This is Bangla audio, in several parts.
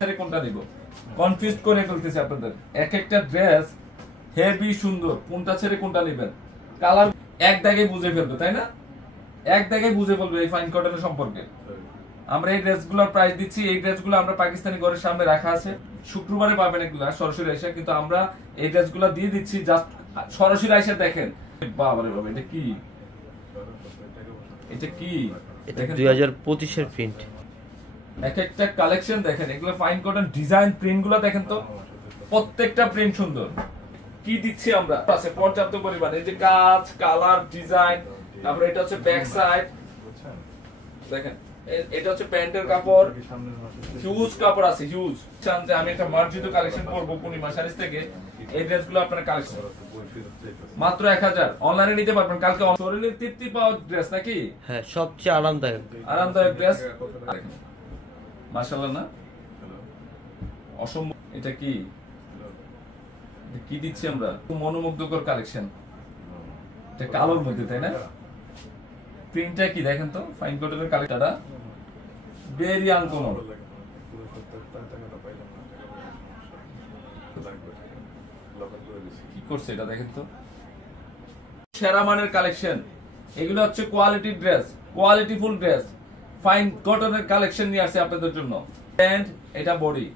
কোনটা নিব কনফিউজ করে ফেলতেছে আপনাদের। এক একটা ড্রেস হেভি সুন্দর, কোনটা ছেড়ে কোনটা নেবেন কালার এক দাগে বুঝে ফেলবে, তাই না? এক দাগে বুঝে ফেলবে এই ফাইন কটনের সম্পর্কে। আমরা এই ড্রেসগুলোর প্রাইস দিচ্ছি, এই ড্রেসগুলো আমরা পাকিস্তানি ঘরের সামনে রাখা আছে, শুক্রবারে পাবেন এগুলা সরাসরি এসে, কিন্তু আমরা এই ড্রেসগুলো দিয়ে দিচ্ছি জাস্ট সরাসরি এসে দেখেন। বাবারে বাবা, এটা কি, এটা কি দেখেন 2025 এর প্রিন্ট। এক একটা কালেকশন দেখেন, এগুলো ফাইন কটন ডিজাইন প্রিন্ট গুলো দেখেন তো, প্রত্যেকটা প্রিন্ট সুন্দর। কি দিচ্ছি আমরা আছে পর্যাপ্ত পরিমাণে, এই যে কাজ, কালার, ডিজাইন, তারপরে এটা হচ্ছে ব্যাক সাইড দেখেন, এটা হচ্ছে প্যান্টের কাপড়, হিউজ কাপড় আছে, হিউজ। চান যে আমি একটা মার্জিত কালেকশন করব পূর্ণিমা শাড়িজ থেকে, এই ড্রেসগুলো আপনারা কালেকশন মাত্র 1000 অনলাইনে নিতে পারবেন। কালকে শরীরের তৃপ্তি পাওয়া ড্রেস নাকি? হ্যাঁ, সবচেয়ে আরামদায়ক ড্রেস মাশাআল্লাহ না, অসম্ভব। এটা কি, কি দিচ্ছি আমরা, মনোমুগ্ধকর কালেকশন, এটা কালোর মধ্যে, তাই না? প্রিন্টটা কি দেখেন তো, ফাইন কটনের কালেকশনটা ভেরি আনকমন। কি করছে এটা দেখেন তো, সেরা মানের কালেকশন। এগুলো হচ্ছে quality dress, quality full dress, fine কটনের কালেকশন নিয়ে আসছে আপনাদের জন্য। প্যান্ট, এটা বডি,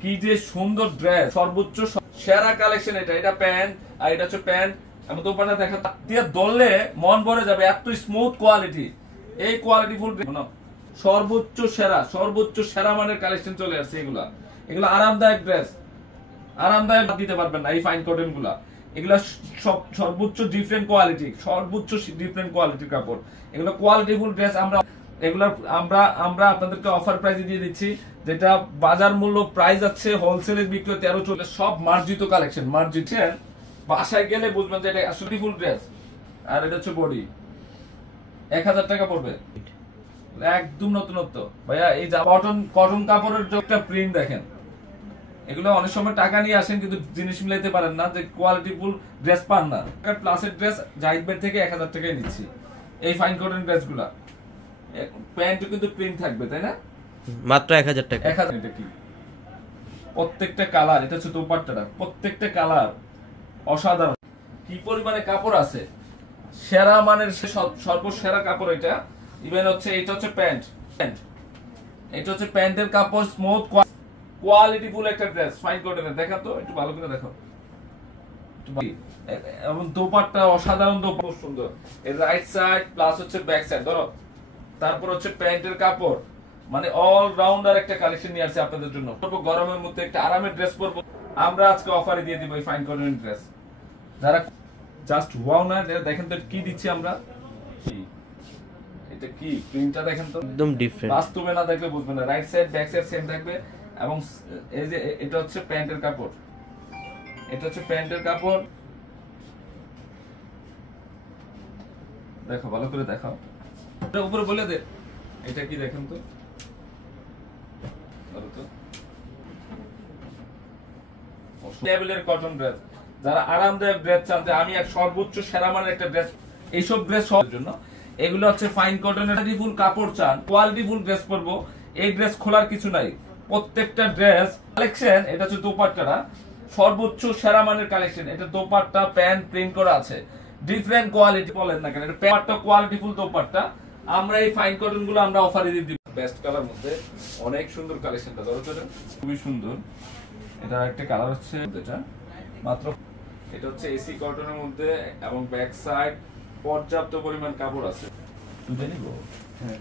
কি যে সুন্দর ড্রেস, সর্বোচ্চ সেরা কালেকশন এটা। এটা প্যান্ট আর এটা হচ্ছে প্যান্ট, আমি দোপাটা দেখা দিয়ে ধরলে মন ভরে যাবে, এত স্মুথ কোয়ালিটি। এই কোয়ালিটি ফুল সর্বোচ্চ সেরা, সর্বোচ্চ সেরা মানের কালেকশন চলে আসছে। এগুলা এগুলো আরামদায়ক ড্রেস, আরামদায়ক দিতে পারবেন না এই ফাইন কটন গুলা। এগুলা সর্বোচ্চ ডিফারেন্ট কোয়ালিটি, সর্বোচ্চ ডিফারেন্ট কোয়ালিটির কাপড়। এগুলো কোয়ালিটি ফুল ড্রেস। এগুলা আমরা আপনাদেরকে অফার প্রাইসে দিয়ে দিচ্ছি, যেটা বাজার মূল্য প্রাইস আছে হোলসেলের বিক্রি 13-14। সব মার্জিত কালেকশন, মার্জিত। বাসায় গেলে বুঝবেন যে এটা আসলে ফুল ড্রেস। আর এটা হচ্ছে বডি, 1000 টাকা পড়বে, একদম নতুনত্ব ভাইয়া। এই কটন কাপড়ের যে একটা প্রিন্ট দেখেন, এগুলো অনেক সময় টাকা নিয়ে আসেন কিন্তু জিনিস মিলাইতে পারেন না, যে কোয়ালিটি ফুল ড্রেস পান না। প্লাসের ড্রেস জাহিদ ভাই থেকে 1000 টাকায় নিচ্ছি এই ফাইন কটন ড্রেস গুলা। প্যান্টও কিন্তু প্রিন্ট থাকবে, তাই না? মাত্র 1000 টাকা। 1000। এটা কি, প্রত্যেকটা কালার, এটা হচ্ছে দোপাট্টাটা, প্রত্যেকটা কালার অসাধারণ। কি পরিমাণে কাপড় আছে, সেরা মানের সর্বসেরা কাপড় এটা। ইভেন হচ্ছে এটা হচ্ছে প্যান্ট, এটা হচ্ছে প্যান্টের কাপড়, স্মুথ কোয়ালিটি ফুল একটা ড্রেস ফাইন কটনের। দেখা তো একটু ভালো করে দেখো, এবং দোপাট্টা অসাধারণ, দোপাট্টা সুন্দর। এর রাইট সাইড প্লাস হচ্ছে ব্যাক সাইড ধরো, তারপর হচ্ছে প্যান্টের কাপড়, মানে অল রাউন্ডার একটা কালেকশন নিয়ে আসছে আপনাদের জন্য। গরমের মধ্যে একটা আরামের ড্রেস পরবো, আমরা আজকে অফারে দিয়ে দিব এই ফাইন কটনের ড্রেস। যারা জাস্ট ওয়াও না, দেখেন তো কি দিচ্ছি আমরা। এটা কি প্রিন্টটা দেখেন তো, একদম ডিফারেন্ট, বাস্তবে না দেখলে বুঝবেন না। Right side back side same থাকবে, এবং এই যে এটা হচ্ছে প্যান্টের কাপড়, এটা হচ্ছে প্যান্টের কাপড়। দেখো ভালো করে দেখাও, এটা উপরে বলে দে, এটা কি দেখেন তো, লেভেলের কটন ড্রেস। যারা আরামদায়ক ড্রেস চান, যে আমি এক সর্বোচ্চ সেরা মানের একটা ড্রেস, এইসব ড্রেস সবার জন্য। এগুলো হচ্ছে ফাইন কটনের ফুল কাপড় চান, কোয়ালিটি ফুল ড্রেস পরবো, এই ড্রেস খোলার কিছু নাই। প্রত্যেকটা ড্রেস কালেকশন। এটা হচ্ছে দোপাট্টাটা, সর্বোচ্চ সেরা মানের কালেকশন। এটা দোপাট্টা প্যান্ট প্রিন্ট করা আছে, ডিফারেন্ট কোয়ালিটি বলেন না কেন, এটা প্যান্টটা কোয়ালিটি ফুল দোপাট্টা। আমরা এই ফাইন কটন গুলো আমরা অফারে দিয়ে দিব। বেস্ট কালার মধ্যে অনেক সুন্দর কালেকশনটা, ধরো তো খুবই সুন্দর। এটা একটা কালার হচ্ছে এটা মাত্র, এটা হচ্ছে এসি কটনের মধ্যে, এবং ব্যাক সাইড পর্যাপ্ত পরিমাণ কাপড় আছে। তুলে নিব, হ্যাঁ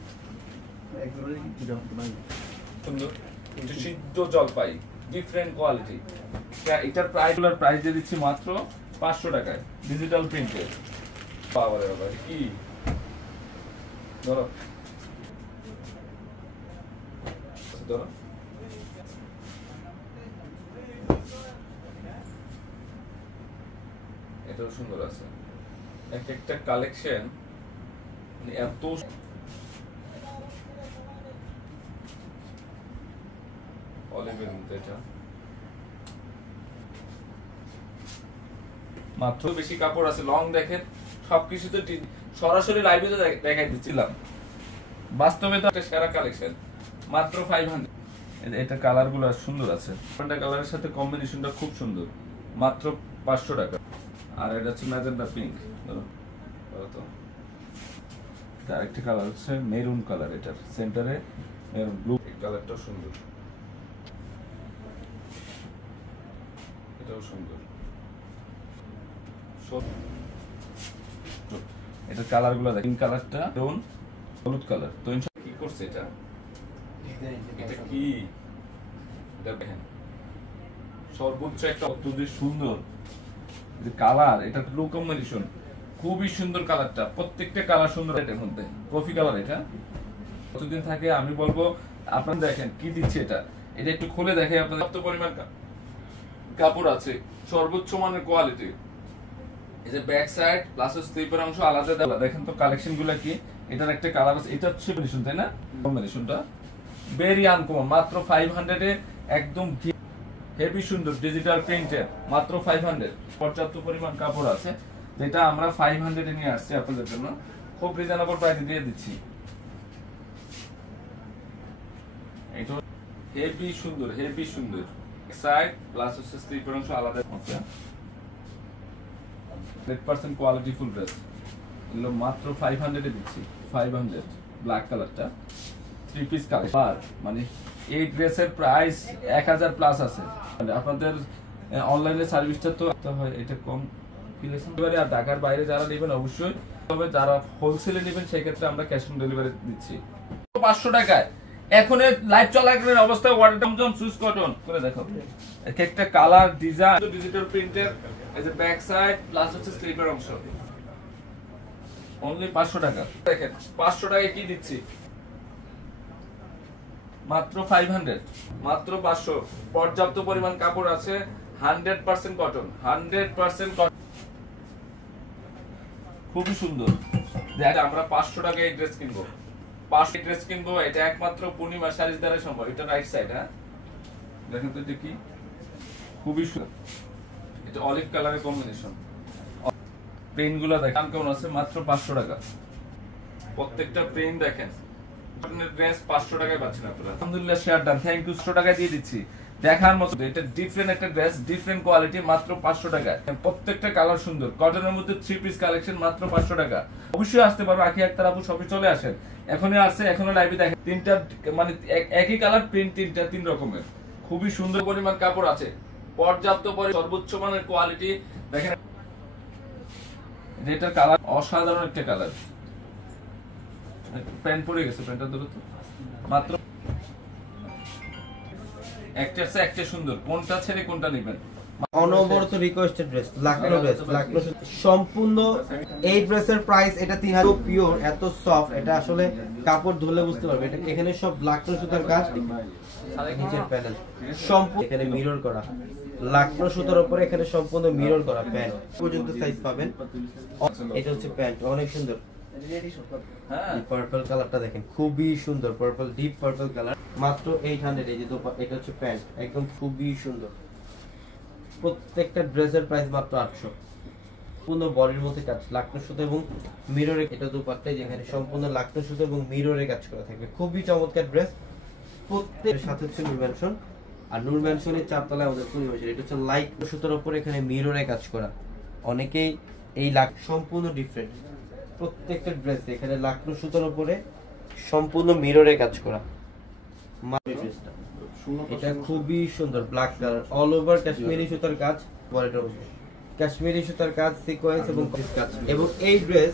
সুন্দর। এটা সিদ্ধ জলপাই, ডিফারেন্ট কোয়ালিটি। এটার প্রাইস দিয়ে দিচ্ছি মাত্র 500 টাকায়, ডিজিটাল প্রিন্টের। বাবারে বাবা, কি ধরো ধরো, এটাও সুন্দর আছে। এক একটা কালেকশন এত অলিভের মধ্যে, এটা মাত্র বেশি কাপড় আছে, লং দেখেন সবকিছু তো সরাসরি লাইভে তো দেখাই দিচ্ছিলাম, বাস্তবে তো একটা সেরা কালেকশন। মাত্র 500 এটা কালার গুলো সুন্দর আছে, কোনটা কালারের সাথে কম্বিনেশনটা খুব সুন্দর, মাত্র 500 টাকা। আর এটা হচ্ছে ম্যাজেন্টা পিঙ্ক, তো আরেকটা কালার হচ্ছে মেরুন কালার, এটার সেন্টারে মেরুন ব্লু, এই কালারটাও সুন্দর, এটাও সুন্দর। এটার কালার গুলো দেখেন, কালারটা মেরুন হলুদ কালার। তো কি করছে এটা, এটা কি, এটা দেখেন সর্বোচ্চ একটা অত্যন্ত সুন্দর কালার, এটা ব্লু কম্বিনেশন, খুবই সুন্দর কালারটা, প্রত্যেকটা কালার সুন্দর। এটার মধ্যে কফি কালার, এটা কতদিন থাকে আমি বলবো। আপনারা দেখেন কি দিচ্ছে এটা, এটা একটু খুলে দেখে আপনাদের কত পরিমাণ কাপড় আছে, সর্বোচ্চ মানের কোয়ালিটি। এই যে ব্যাক সাইড প্লাস স্লিপার অংশ আলাদা দেওয়া, দেখেন তো কালেকশন গুলা কি। এটার একটা কালার আছে, এটা হচ্ছে কম্বিনেশন, তাই না? কম্বিনেশনটা ভেরি আনকমন, মাত্র 500 এ একদম হেভি সুন্দর ডিজিটাল প্রিন্টের, মাত্র 500। পর্যাপ্ত পরিমাণ কাপড় আছে, যেটা আমরা 500 এ নিয়ে আসছি আপনাদের জন্য, খুব রিজনেবল প্রাইসে দিয়ে দিচ্ছি। এটা হেভি সুন্দর, হেভি সুন্দর সাইড প্লাস হচ্ছে স্লিপার অংশ আলাদা। 100% কোয়ালিটি ফুল ড্রেস, এগুলো মাত্র 500 এ দিচ্ছি। 500 ব্ল্যাক কালারটা 3 পিস কালার, মানে এই ড্রেসের প্রাইস 1000 প্লাস আছে। মানে আপনাদের অনলাইনে সার্ভিসটা তো হয়, এটা কম ফিলেশন ডেলিভারি। আর ঢাকার বাইরে যারা নেবেন অবশ্যই, তবে যারা হোলসেলে নেবেন সেই ক্ষেত্রে আমরা ক্যাশ অন ডেলিভারি দিচ্ছি 500 টাকায়। এখন লাইভ চলাকালীন অবস্থায় ওয়াটারডাম সুইস কটন করে দেখো, একটা কালার ডিজাইন ডিজিটাল প্রিন্টের, এই যে ব্যাক সাইড প্লাস হচ্ছে স্লিপার অংশ, অনলি 500 টাকা। দেখেন 500 টাকায় কি দিচ্ছি, মাত্র 500, মাত্র 500। পর্যাপ্ত পরিমাণ কাপড় আছে, 100% কটন, 100% কটন, খুবই সুন্দর। দেখ আমরা 500 টাকায় এই ড্রেস কিনবো, 500 ড্রেস কিনবো, এটা একমাত্র পূর্ণিমা শাড়ির দ্বারা সম্ভব। এটা রাইট সাইড, হ্যাঁ দেখেন তো এটা কি, খুবই সুন্দর। এটা অলিভ কালারের কম্বিনেশন, পেন গুলো দেখেন কেমন আছে, মাত্র 500 টাকা। প্রত্যেকটা পেন দেখেন, ড্রেস 500 টাকায় পাচ্ছেন আপনারা। আলহামদুলিল্লাহ, শেয়ার ডান, থ্যাংক ইউ। 100 টাকায় দিয়ে দিচ্ছি, দেখার মতো। এটা ডিফারেন্ট একটা ড্রেস, ডিফারেন্ট কোয়ালিটি, মাত্র 500 টাকায়। প্রত্যেকটা কালার সুন্দর, কটনের মধ্যে 3 পিস কালেকশন, মাত্র 500 টাকা। অবশ্যই আসতে পারো, আখি আক্তার আপু সবই চলে আসেন। এখনই আসছে, এখনো লাইভে দেখেন, তিনটা মানে একই কালার প্রিন্ট, তিনটা 3 রকমের, খুবই সুন্দর পরিমাণ কাপড় আছে, পর্যাপ্ত পরিমাণ সর্বোচ্চ মানের কোয়ালিটি। দেখেন এটার কালার অসাধারণ একটা কালার, প্যান্ট পরে গেছে, প্যান্টটা ধরো তো, মাত্র একটা আছে, একটা সুন্দর, কোনটা ছেড়ে কোনটা নেবেন। অনবরত requested dress, Lucknow dress, Lucknow সম্পূর্ণ। এই ড্রেসের প্রাইস, এটা 3000, পিওর, এত সফট, এটা আসলে কাপড় ধুলে বুঝতে পারবে। এটা এখানে সব লাকনো সুতার কাজ, নিচের প্যানেল সম্পূর্ণ এখানে মিরর করা, লাকনো সুতার উপরে এখানে সম্পূর্ণ মিরর করা। প্যান্ট পর্যন্ত সাইজ পাবেন। এটা হচ্ছে প্যান্ট, অনেক সুন্দর। পার্পল কালারটা দেখেন, খুবই সুন্দর, পার্পল, ডিপ পার্পল কালার, মাত্র 800। এই যে এটা হচ্ছে প্যান্ট, একদম খুবই সুন্দর। প্রত্যেকটা ড্রেসের প্রাইস মাত্র 800। পুরো বডির মধ্যে কাজ, লাকনো সুতো এবং মিররে। এটা দুপাট্টায় যেখানে সম্পূর্ণ লাকনো সুতো এবং মিররে কাজ করা থাকবে, খুবই চমৎকার ড্রেস। প্রত্যেক সাথে হচ্ছে নূর ম্যানশন, আর নূর ম্যানশনের 4 তলায় আমাদের পরিবেশ। এটা হচ্ছে লাকনো সুতোর উপরে এখানে মিররে কাজ করা। অনেকেই এই সম্পূর্ণ ডিফারেন্ট, প্রত্যেকটা ড্রেস এখানে লাকনো সুতোর উপরে সম্পূর্ণ মিররে কাজ করা। এটা খুবই সুন্দর, black colour, all over Kashmiri সুতার কাজ, কাশ্মীরি সুতার কাজ, সিকোয়েন্স এবং কাজ। এবং এই ড্রেস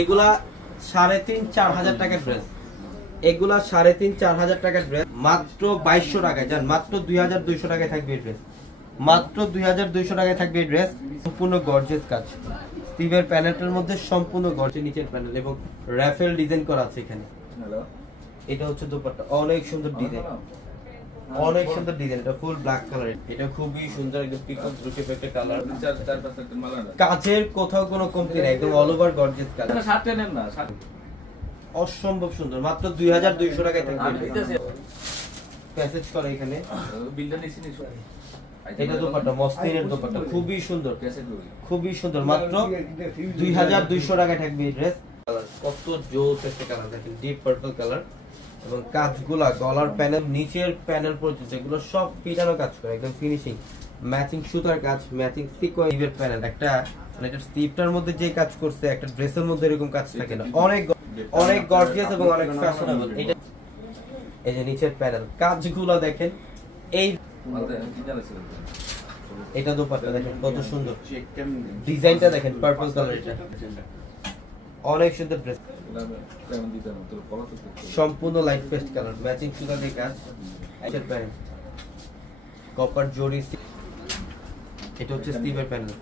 এগুলা 3,500-4,000 টাকার ড্রেস, এগুলা 3,500-4,000 টাকার ড্রেস মাত্র 2200 টাকায়। যান, মাত্র 2200 টাকায় থাকবে এই ড্রেস, মাত্র 2200 টাকায় থাকবে এই ড্রেস। সম্পূর্ণ গর্জিয়াস কাজ, স্টিভের প্যানেলটার মধ্যে সম্পূর্ণ গর্জিয়াস নিচের প্যানেল এবং রাফেল ডিজাইন করা আছে এখানে। এটা হচ্ছে দুপাট্টা, অনেক সুন্দর ডিজাইন, অনেক সুন্দর ডিজাইন। এটা ফুল ব্ল্যাক কালার, এটা খুবই সুন্দর, একদম পিকক লুকে একটা কালার। কাজের কোথাও কোনো কমতি নাই, একদম অল ওভার গর্জিয়াস কাজ। শার্টে নেন না, অসম্ভব সুন্দর, মাত্র 2200 টাকায় থাকবে। প্যাসেজ করা এখানে, বিলটা নিছি নি। এটা দোপাট্টা, মসলিনের দোপাট্টা, খুবই সুন্দর, খুবই সুন্দর, মাত্র 2200 টাকায় থাকবে এই ড্রেস। কত জোস একটা কালার দেখেন, ডিপ পার্পল কালার, এবং কাজগুলা গলার প্যানেল নিচের প্যানেল পর্যন্ত এগুলো সব পিটানো কাজ করে একদম ফিনিশিং, ম্যাচিং সুতার কাজ, ম্যাচিং সিকোয়েন্সের প্যানেল। একটা মানে এটা স্লিপটার মধ্যে যে কাজ করছে একটা ড্রেসের মধ্যে এরকম কাজ থাকে না, অনেক অনেক গর্জিয়াস এবং অনেক ফ্যাশনেবল। এটা এই যে নিচের প্যানেল কাজগুলো দেখেন, এই এটা দোপাট্টা দেখেন কত সুন্দর, ডিজাইনটা দেখেন পার্পল কালার, এটা অনেক সুন্দর ড্রেস, সম্পূর্ণ লাইট পেস্ট কালার, ম্যাচিং সুতা দিয়ে কাজ, নিচের প্যানেল কপার জরি, এটা হচ্ছে স্টিভের প্যানেল।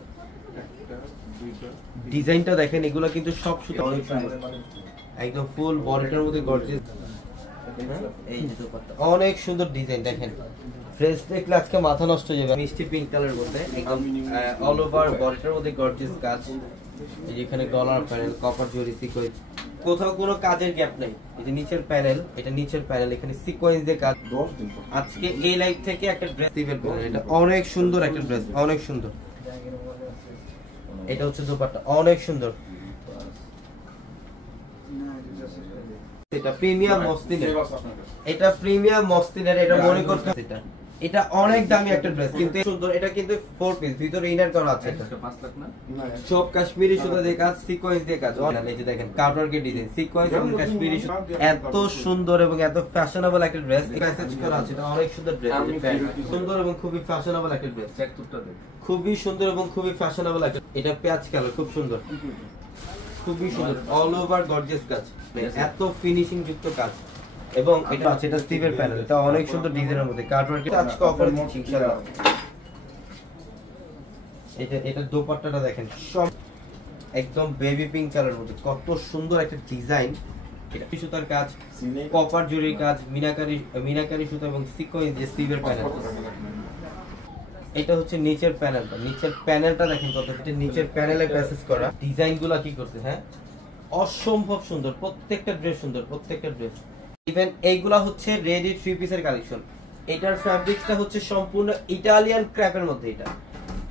ডিজাইনটা দেখেন, এগুলো কিন্তু সব সুতা অনেক সুন্দর, একদম ফুল বডিটার মধ্যে গর্জিয়াস, এই যে দোপাট্টা অনেক সুন্দর ডিজাইন দেখেন। ড্রেস দেখলে আজকে মাথা নষ্ট হয়ে যাবে, মিষ্টি পিঙ্ক কালারের মধ্যে একদম অল ওভার বডিটার মধ্যে গর্জিয়াস কাজ। এই যে এখানে গলার প্যানেল কপার জরি সিকোয়েন্স, কোথাও কোনো কাজের গ্যাপ নেই। এই যে নিচের প্যানেল, এটা নিচের প্যানেল, এখানে সিকোয়েন্স দিয়ে কাজ। আজকে এই লাইট থেকে একটা ড্রেস দিবেন, এটা অনেক সুন্দর একটা ড্রেস, অনেক সুন্দর। এটা হচ্ছে দোপাট্টা অনেক সুন্দর, এটা প্রিমিয়াম মসলিনের, এটা প্রিমিয়াম মসলিনের, এটা মনে করতে এটা অনেক দামি একটা ড্রেস কিন্তু সুন্দর। এটা কিন্তু 4 পিস, ভিতরে ইনার করা আছে, সব কাশ্মীরি সুতা দিয়ে কাজ, সিকোয়েন্স দিয়ে কাজ। এই যে দেখেন কাটওয়ার্কের ডিজাইন, সিকোয়েন্স এবং কাশ্মীরি সুতা, এত সুন্দর এবং এত ফ্যাশনেবল একটা ড্রেস, মেসেজ করা আছে, এটা অনেক সুন্দর ড্রেস, সুন্দর এবং খুবই ফ্যাশনেবল একটা ড্রেস, খুবই সুন্দর এবং খুবই ফ্যাশনেবল একটা। এটা পেঁয়াজ কালার, খুব সুন্দর, খুবই সুন্দর, অল ওভার গর্জিয়াস কাজ, এত ফিনিশিং যুক্ত কাজ। এবং এটা আছে, এটা স্টিভের প্যানেল, এটা অনেক সুন্দর ডিজাইনের মধ্যে কাটওয়ার্ক, আজকে অফার দিচ্ছি ইনশাআল্লাহ। এটা দোপাট্টাটা দেখেন, সব একদম বেবি পিঙ্ক কালারের মধ্যে, কত সুন্দর একটা ডিজাইন। এটা সুতার কাজ, কপার জরির কাজ, মিনাকারি সুতা এবং সিকোয়েন্স দিয়ে স্টিভের প্যানেল। এটা হচ্ছে নিচের প্যানেলটা, নিচের প্যানেলটা দেখেন কত, এটা নিচের প্যানেলে প্যাসেজ করা, ডিজাইনগুলো কি করছে, হ্যাঁ অসম্ভব সুন্দর, প্রত্যেকটা ড্রেস সুন্দর, প্রত্যেকটা ড্রেস। ইভেন এইগুলা হচ্ছে রেডি 3 পিসের কালেকশন। এটার ফ্যাব্রিক্সটা হচ্ছে সম্পূর্ণ ইটালিয়ান ক্র্যাপের মধ্যে,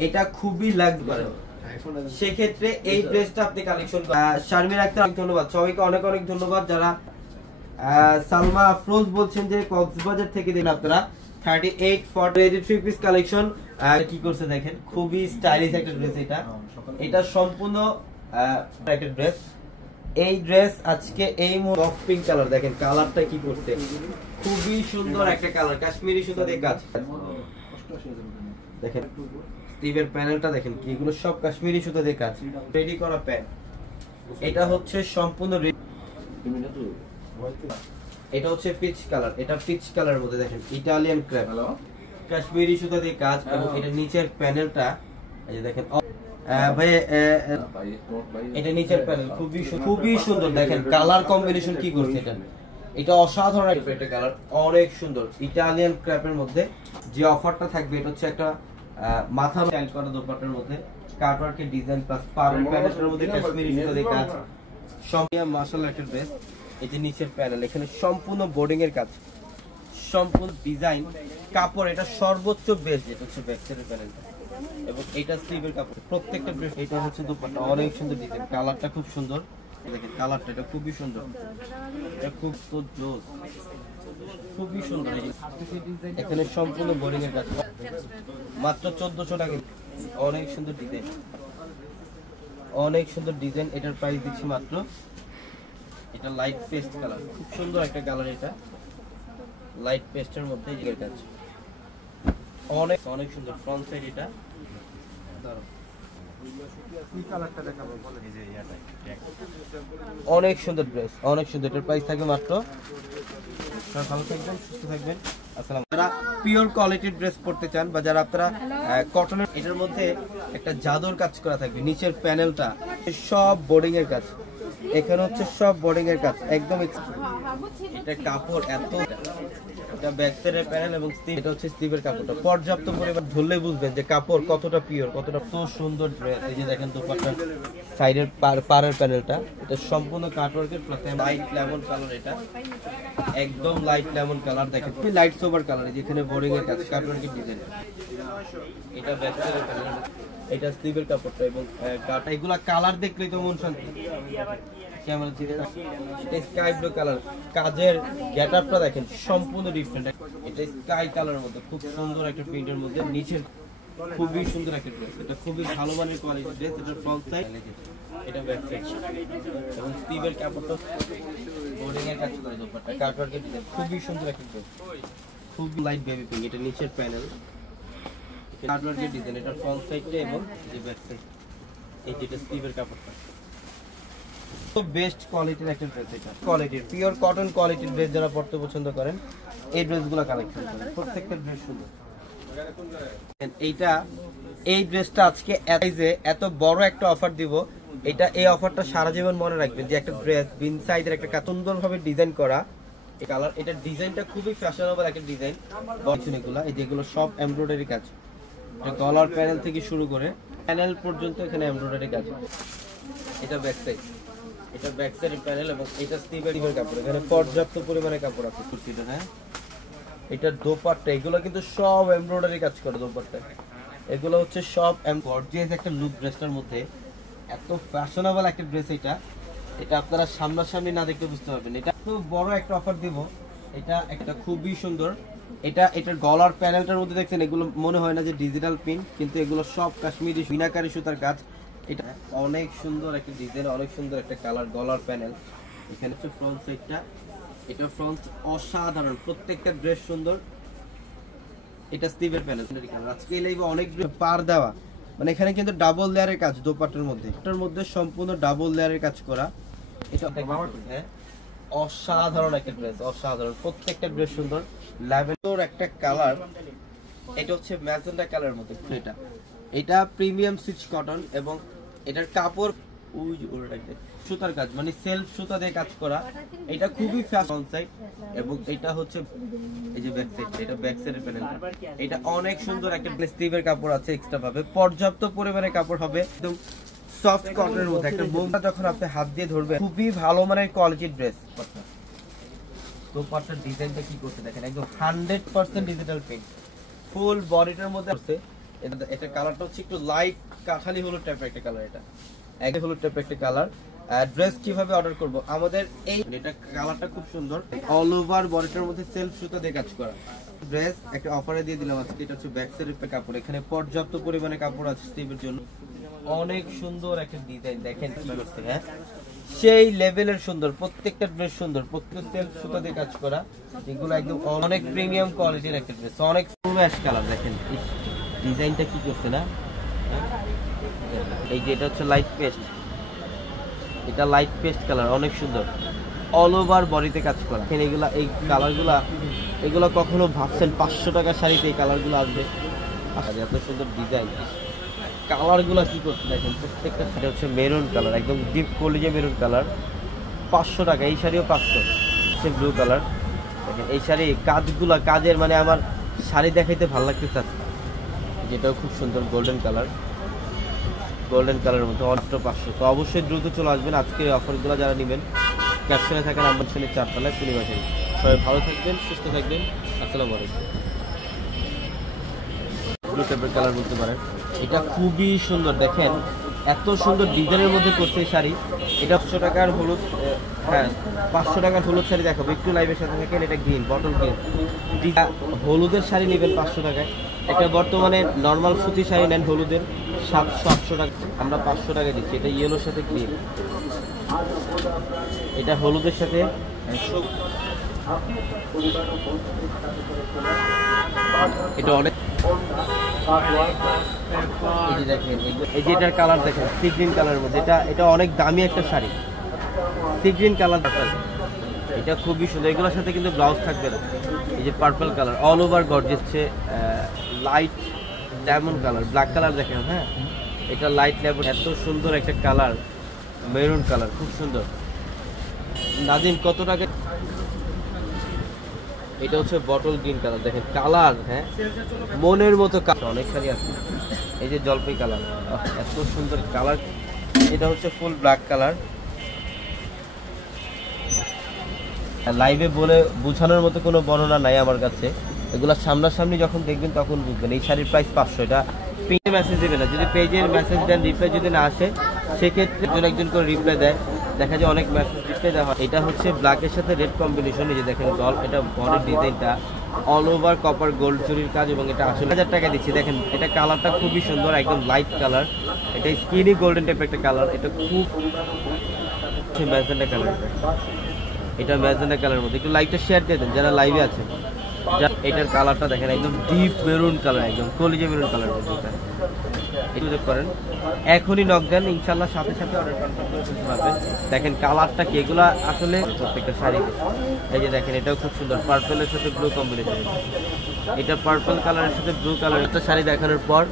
এটা খুবই লাগবে, সেক্ষেত্রে এই ড্রেসটা আপনি কালেকশন শারমিন আক্তার, ধন্যবাদ সবাইকে, অনেক অনেক ধন্যবাদ। যারা সালমা আফরোজ বলছেন যে কক্সবাজার থেকে দিন আপনারা 38 ফর রেডি 3 পিস কালেকশন কি করছে দেখেন, খুবই স্টাইলিশ একটা ড্রেস। এটা সম্পূর্ণ একটা ড্রেস, এই ড্রেস আজকে এই অফ পিঙ্ক কালার দেখেন, কালারটা কি করছে, খুবই সুন্দর একটা কালার, কাশ্মীরি সুতা দিয়ে কাজ দেখেন। স্টিভের প্যানেলটা দেখেন, এগুলো সব কাশ্মীরি সুতা দিয়ে কাজ, রেডি করা প্যান। এটা হচ্ছে সম্পূর্ণ, এটা হচ্ছে পিচ কালার, এটা পিচ কালারের মধ্যে দেখেন ইটালিয়ান ক্র্যাপ, কাশ্মীরি সুতা দিয়ে কাজ। এবং এটা নিচের প্যানেলটা এই যে দেখেন ভাই, এটা নিচের প্যানেল খুবই সুন্দর দেখেন, কালার কম্বিনেশন কি করছে, এটা অসাধারণ একটা কালার, অনেক সুন্দর ইটালিয়ান ক্র্যাপের মধ্যে। যে অফারটা থাকবে এটা হচ্ছে একটা মাথা স্টাইল করা দোপাট্টার মধ্যে কাটওয়ার্কের ডিজাইন প্লাস পার্ল প্যানেলের মধ্যে কাশ্মীরি সুতা দিয়ে কাজ, সম্পূর্ণ মাশাআল্লাহ একটা ড্রেস। এই যে নিচের প্যানেল, এখানে সম্পূর্ণ বোর্ডিং এর কাজ, সম্পূর্ণ ডিজাইন, কাপড় এটা সর্বোচ্চ বেস্ট, এটা হচ্ছে ব্যাক সাইডের প্যানেলটা এবং এটা স্লিভের কাপড়, প্রত্যেকটা ড্রেস। এটা হচ্ছে দোপাট্টা, অনেক সুন্দর ডিজাইন, কালারটা খুব সুন্দর দেখেন, কালারটা এটা খুবই সুন্দর, এটা খুব তো জোস, খুবই সুন্দর। এখানে সম্পূর্ণ বোর্ডিং এর কাজ, মাত্র 1400 টাকা, অনেক সুন্দর ডিজাইন, অনেক সুন্দর ডিজাইন। এটার প্রাইস দিচ্ছি মাত্র, এটা লাইট পেস্ট কালার, খুব সুন্দর একটা কালার, এটা লাইট পেস্টের মধ্যে এই কাজ, অনেক অনেক সুন্দর ফ্রন্ট সাইড। এটা অনেক সুন্দর ড্রেস, অনেক সুন্দর, এটার প্রাইস থাকবে মাত্র। ভালো থাকবেন, সুস্থ থাকবেন, আসসালাম। যারা পিওর কোয়ালিটির ড্রেস পরতে চান বা যারা আপনারা কটনের, এটার মধ্যে একটা জাদুর কাজ করা থাকবে, নিচের প্যানেলটা সব বোর্ডিং এর কাজ, এখানে হচ্ছে সব বোর্ডিং এর কাজ একদম। এটা কাপড় এত, এটা ব্যাক সাইডের প্যানেল এবং এটা হচ্ছে স্লিভের কাপড়টা, পর্যাপ্ত পরিমাণ ধরলে বুঝবেন যে কাপড় কতটা পিওর, কতটা তো সুন্দর ড্রেস। এই যে দেখেন দোপাট্টার সাইডের পাড়ের প্যানেলটা, এটা সম্পূর্ণ কাটওয়ার্কের প্লাস লাইট লেমন কালার, এটা একদম লাইট লেমন কালার দেখেন, খুবই লাইট সোবার কালার, যেখানে বোর্ডিং এর কাজ, কাটওয়ার্কের ডিজাইন। এটা ব্যাক সাইডের প্যানেল, এটা স্লিভের কাপড়টা এবং কাটা, এগুলা কালার দেখলেই তো মন শান্তি। ক্যামেরা থেকে এটা স্কাই ব্লু কালার, কাজের গেটআপটা দেখেন সম্পূর্ণ ডিফারেন্ট। এটা স্কাই কালারের মধ্যে খুব সুন্দর একটা প্রিন্টের মধ্যে, নিচের খুবই সুন্দর একটা ড্রেস। এটা খুবই ভালো মানের কোয়ালিটির ড্রেস। এটা ফ্রন্ট সাইড, এটা ব্যাক সাইড এবং স্টিভের কাপড়টা বোর্ডিং এর কাজ করে দোপাট্টা কাটওয়ার্কের ডিজাইন, খুবই সুন্দর একটা ড্রেস, খুব লাইট বেবি পিঙ্ক। এটা নিচের প্যানেল, কাটওয়ার্কের ডিজাইন। এটা ফ্রন্ট সাইডটা এবং এই ব্যাক সাইড, এই যেটা স্টিভের কাপড়টা তো বেস্ট কোয়ালিটির একটা ড্রেস। এটা কোয়ালিটির পিওর কটন কোয়ালিটির ড্রেস যারা পড়তে পছন্দ করেন এই ড্রেসগুলো কালেকশন করেন, প্রত্যেকটা ড্রেস সুন্দর। এই ড্রেসটা আজকে এত বড় একটা অফার দিব, এটা এই অফারটা সারা জীবন মনে রাখবেন যে একটা ড্রেস বিন সাইজের একটা সুন্দরভাবে ডিজাইন করা এই কালার। এটা ডিজাইনটা খুবই ফ্যাশনেবল একটা ডিজাইন। এগুলো এই যেগুলো সব এমব্রয়ডারি কাজ, এটা গলার প্যানেল থেকে শুরু করে প্যানেল পর্যন্ত এখানে এমব্রয়ডারি কাজ। এটা ব্যাক সাইড, এটা ব্যাক সাইডের প্যানেল এবং এটা স্টিভের কাপড়, এখানে পর্যাপ্ত পরিমাণে কাপড় আছে কুর্তিটা। হ্যাঁ, এটা দোপাট্টা, এগুলো কিন্তু সব এমব্রয়ডারি কাজ করে দোপাট্টা, এগুলো হচ্ছে সব গর্জিয়াস একটা লুক ড্রেসটার মধ্যে। এত ফ্যাশনেবল একটা ড্রেস এটা, এটা আপনারা সামনাসামনি না দেখতে বুঝতে পারবেন। এটা খুব বড় একটা অফার দিব, এটা একটা খুবই সুন্দর। এটার গলার প্যানেলটার মধ্যে দেখছেন, এগুলো মনে হয় না যে ডিজিটাল প্রিন্ট, কিন্তু এগুলো সব কাশ্মীরি বিনাকারি সুতার কাজ। এটা অনেক সুন্দর একটা ডিজাইন, অনেক সুন্দর একটা কালার, গলার প্যানেল। এখানে হচ্ছে ফ্রন্ট সাইডটা, এটা ফ্রন্ট অসাধারণ, প্রত্যেকটা ড্রেস সুন্দর। এটা স্টিভের প্যানেল। আজকে এই লাইভে অনেক পার দেওয়া, মানে এখানে কিন্তু ডাবল লেয়ারের কাজ দোপাট্টার মধ্যে, এটার মধ্যে সম্পূর্ণ ডাবল লেয়ারের কাজ করা। এটা অসাধারণ একটা ড্রেস, অসাধারণ, প্রত্যেকটা ড্রেস সুন্দর। ল্যাভেন্ডার একটা কালার, এটা হচ্ছে ম্যাজেন্টা কালারের মধ্যে। এটা প্রিমিয়াম সুইচ কটন এবং এটার কাপড় সুতার কাজ, মানে সেলফ সুতা দিয়ে কাজ করা। এটা খুবই ফ্যাশন সাইড এবং এটা হচ্ছে এই যে ব্যাক সাইড, এটা ব্যাক সাইডের প্যানেলটা। এটা অনেক সুন্দর একটা স্টিভের কাপড় আছে এক্সট্রা ভাবে, পর্যাপ্ত পরিমাণে কাপড় হবে, একদম সফট কটনের মধ্যে। একটা বোমটা যখন আপনি হাত দিয়ে ধরবেন, খুবই ভালো মানের কোয়ালিটির ড্রেস। দোপাট্টার ডিজাইনটা কি করতে দেখেন, একদম 100% ডিজিটাল প্রিন্ট, ফুল বডিটার মধ্যে আছে। এটা কালারটা হচ্ছে একটু লাইট কাঠালি হলুদ টাইপের একটা কালার, এটা একদম হলুদ টাইপের একটা কালার। ড্রেস কিভাবে অর্ডার করব, আমাদের এই এটা কালারটা খুব সুন্দর, অল ওভার বডিটার মধ্যে সেলফ সুতা দিয়ে কাজ করা ড্রেস। একটা অফারে দিয়ে দিলাম আজকে। এটা হচ্ছে ব্যাক সাইডের কাপড়, এখানে পর্যাপ্ত পরিমাণে কাপড় আছে স্টিভের জন্য। অনেক সুন্দর একটা ডিজাইন, দেখেন কি করছে। হ্যাঁ, সেই লেভেলের সুন্দর, প্রত্যেকটা ড্রেস সুন্দর, প্রত্যেক সেলফ সুতা দিয়ে কাজ করা। এগুলো একদম অনেক প্রিমিয়াম কোয়ালিটির একটা ড্রেস, অনেক অ্যাশ কালার। দেখেন ডিজাইনটা কি করছে না, এই যে এটা হচ্ছে লাইট পেস্ট, এটা লাইট পেস্ট কালার, অনেক সুন্দর, অল ওভার বডিতে কাজ করা। এগুলা এই কালারগুলা, এগুলো কখনো ভাবছেন 500 টাকার শাড়িতে এই কালারগুলো আসবে? এত সুন্দর ডিজাইন, কালারগুলো কি করছে দেখেন প্রত্যেকটা। এটা হচ্ছে মেরুন কালার, একদম ডিপ কলিজে মেরুন কালার, 500 টাকা। এই শাড়িও 500। হচ্ছে ব্লু কালার, দেখেন এই শাড়ি কাজগুলা, কাজের মানে আমার শাড়ি দেখাইতে ভালো লাগতেছে। যেটাও খুব সুন্দর, গোল্ডেন কালার, গোল্ডেন কালারের মধ্যে অল্প 500। তো অবশ্যই দ্রুত চলে আসবেন, আজকে অফারগুলো যারা নেবেন। ক্যাপশনে থাকেন আমার ছেলে 4 তলায় পূর্ণিমাশাড়ি। সবাই ভালো থাকবেন, সুস্থ থাকবেন, আসসালামু আলাইকুম। ব্লু টাইপের কালার বলতে পারেন, এটা খুবই সুন্দর। দেখেন এত সুন্দর ডিজাইনের মধ্যে করছে এই শাড়ি। এটা 500 টাকার হলুদ, হ্যাঁ 500 টাকার হলুদ শাড়ি দেখাবো একটু লাইভের সাথে থাকেন। এটা গ্রিন, বটল গ্রিন, হলুদের শাড়ি নেবেন 500 টাকায়। এটা বর্তমানে নর্মাল সুতি শাড়ি নেন হলুদের 700-800 টাকা, আমরা 500 টাকা দিচ্ছি। এটা ইয়েলোর সাথে গ্রিন, এটা হলুদের সাথে এটা অনেক। এই যে দেখেন, এই যে এটার কালার দেখেন সি গ্রিন কালারের মধ্যে, এটা অনেক দামি একটা শাড়ি, সি গ্রিন কালার। এটা খুবই সুন্দর, এগুলোর সাথে কিন্তু ব্লাউজ থাকবে না। এই যে purple colour, all over gorgeous, light lemon colour, black colour দেখেন। হ্যাঁ, এটা লাইট লেমন, এত সুন্দর একটা কালার, মেরুন কালার, খুব সুন্দর। নাদিম কত টাকা? এটা হচ্ছে বটল গ্রিন কালার, দেখেন কালার, হ্যাঁ মনের মতো কালার। অনেক শাড়ি আছে, এই যে জলপাই কালার, এত সুন্দর কালার। এটা হচ্ছে ফুল ব্ল্যাক কালার। লাইভে বলে বোঝানোর মতো কোনো বর্ণনা নাই আমার কাছে, এগুলো সামনাসামনি যখন দেখবেন তখন বুঝবেন। এই শাড়ির প্রাইস 500। এটা পেজে মেসেজ দেবে না, যদি পেজের মেসেজ দেন রিপ্লাই যদি না আসে সেক্ষেত্রে একজন করে রিপ্লাই দেয়। দেখা যায় অনেক ম্যাচিংটা দেওয়া হয়। এটা হচ্ছে ব্ল্যাকের সাথে রেড কম্বিনেশন, এই যে দেখেন ডল, এটা বডির ডিজাইনটা অল ওভার কপার গোল্ড জরির কাজ এবং এটা 80,000 টাকা দিচ্ছি। দেখেন এটা কালারটা খুবই সুন্দর, একদম লাইট কালার, এটা স্কিনি গোল্ডেন টাইপের একটা কালার, এটা খুব ম্যাজেন্টা কালার, এটা ম্যাজেন্টা কালারের মধ্যে একটু লাইটটা শেয়ার দিয়ে দেন যারা লাইভে আছে। এটার কালারটা দেখেন একদম ডিপ মেরুন কালার, একদম কলিজা মেরুন কালার মধ্যে এটা যোগ করেন, এখনই নক দেন, ইনশাল্লাহ সাথে সাথে অর্ডার কনফার্ম করে ফেলতে পারবেন। দেখেন কালারটা কি, এগুলা আসলে প্রত্যেকটা শাড়িতে, এই যে দেখেন এটাও খুব সুন্দর, পার্পলের সাথে ব্লু কম্বিনেশন, এটা পার্পল কালারের সাথে ব্লু কালার। একটা শাড়ি দেখানোর পর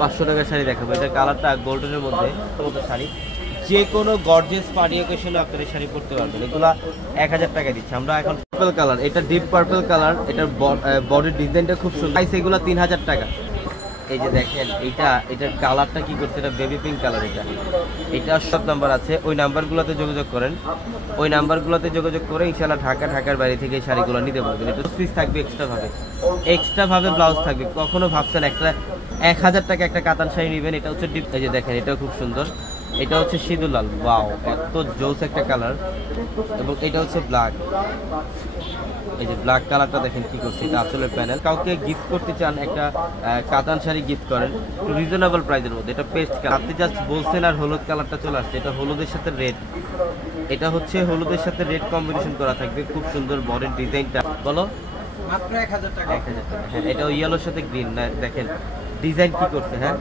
500 টাকার শাড়ি দেখাবো, এটা কালারটা গোল্ডেনের মধ্যে শাড়ি, যে কোনো গর্জিয়াস পার্টি অকেশনে আপনার এই শাড়ি পরতে পারবেন। এগুলা 1000 টাকা দিচ্ছি আমরা এখন। পার্পল কালার, এটা ডিপ পার্পল কালার, এটার বডির ডিজাইনটা খুব সুন্দর, এগুলো 3000 টাকা। এই যে দেখেন এটার কালারটা কি করছে, এটা বেবি পিঙ্ক কালার, এটা সব নাম্বার আছে, ওই নাম্বারগুলোতে যোগাযোগ করেন, ওই নাম্বারগুলোতে যোগাযোগ করে ইনশাআল্লাহ ঢাকার বাইরে থেকে এই শাড়িগুলো নিতে পারবেন। এটা পিস থাকবে এক্সট্রা ভাবে ব্লাউজ থাকবে। কখনো ভাবছেন একটা 1000 টাকা একটা কাতান শাড়ি নেবেন, এটা হচ্ছে ডিপ, এই যে দেখেন এটাও খুব সুন্দর, এটা হচ্ছে সিঁদুর লাল, ওয়াও এত জোস একটা কালার, এবং এটা হচ্ছে ব্ল্যাক, এই যে ব্ল্যাক কালারটা দেখেন কি করছে, এটা আঁচলের প্যানেল। কাউকে গিফট করতে চান একটা কাতান শাড়ি গিফট করেন রিজনেবল প্রাইসের মধ্যে, এটা পেস্ট কালার, আপনি জাস্ট বলছেন আর হলুদ কালারটা চলে আসছে, এটা হলুদের সাথে রেড, এটা হচ্ছে হলুদের সাথে রেড কম্বিনেশন করা থাকবে, খুব সুন্দর বডির ডিজাইনটা, বলো মাত্র 1000 টাকা। 1000 টাকা, হ্যাঁ এটা ইয়েলোর সাথে গ্রিন, না দেখেন ডিজাইন কি করছে, হ্যাঁ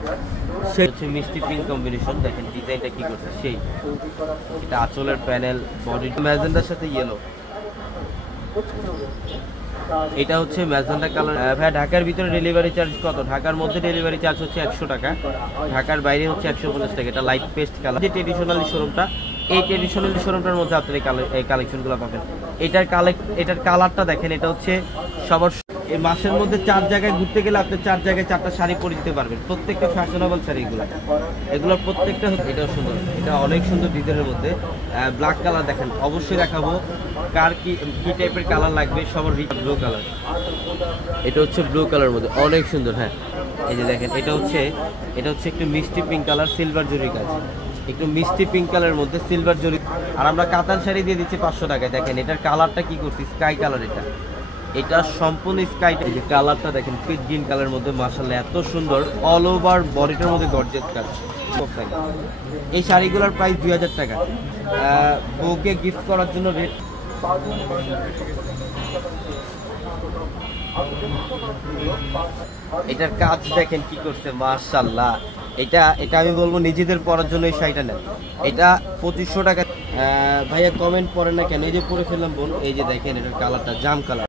সে হচ্ছে মিষ্টি পিঙ্ক কম্বিনেশন, দেখেন ডিজাইনটা কি করছে সেই, এটা আঁচলের প্যানেল, বডি ম্যাজেন্ডার সাথে ইয়েলো, এটা হচ্ছে ম্যাজেন্টা কালার। ভাই ঢাকার ভিতরে ডেলিভারি চার্জ কত? ঢাকার মধ্যে ডেলিভারি চার্জ হচ্ছে 100 টাকা, ঢাকার বাইরে হচ্ছে 150 টাকা। এটা লাইট পেস্ট কালার, যে ট্রেডিশনালি শোরুমটা, এই ট্রেডিশনালি শোরুমটার মধ্যে আপনি এই কালেকশনগুলো পাবেন। এটার কালারটা দেখেন, এটা হচ্ছে সবার এই মাসের মধ্যে 4 জায়গায় ঘুরতে গেলে আপনি 4 জায়গায় 4টা শাড়ি পরে দিতে পারবেন, প্রত্যেকটা ফ্যাশনেবল শাড়ি এগুলোর প্রত্যেকটা। এটাও সুন্দর, এটা অনেক সুন্দর ডিজাইনের মধ্যে ব্ল্যাক কালার, দেখেন অবশ্যই দেখাবো কার কি টাইপের কালার লাগবে, সবার ব্লু কালার, এটা হচ্ছে ব্লু কালার মধ্যে অনেক সুন্দর, হ্যাঁ এই যে দেখেন এটা হচ্ছে একটু মিষ্টি পিঙ্ক কালার, সিলভার জরি কাজ, একটু মিষ্টি পিঙ্ক কালারের মধ্যে সিলভার জরি, আর আমরা কাতান শাড়ি দিয়ে দিচ্ছি 500 টাকায়। দেখেন এটার কালারটা কি করছি, স্কাই কালার, এটা সম্পূর্ণ স্কাই, এই যে কালারটা দেখেন পিট গ্রিন কালারের মধ্যে, মাশাআল্লাহ এত সুন্দর, অল ওভার বডিটার মধ্যে গর্জিয়াস কাজ। এই শাড়িগুলোর প্রাইস 2000 টাকা, বউকে গিফট করার জন্য রেট। এটার কাজ দেখেন কি করছে, মাশাআল্লাহ এটা আমি বলবো নিজেদের পরার জন্য এই শাড়িটা নেন, এটা 2500 টাকা। ভাইয়া কমেন্ট পড়েন না কেন, এই যে পরে ফেললাম বোন, এই যে দেখেন এটার কালারটা জাম কালার।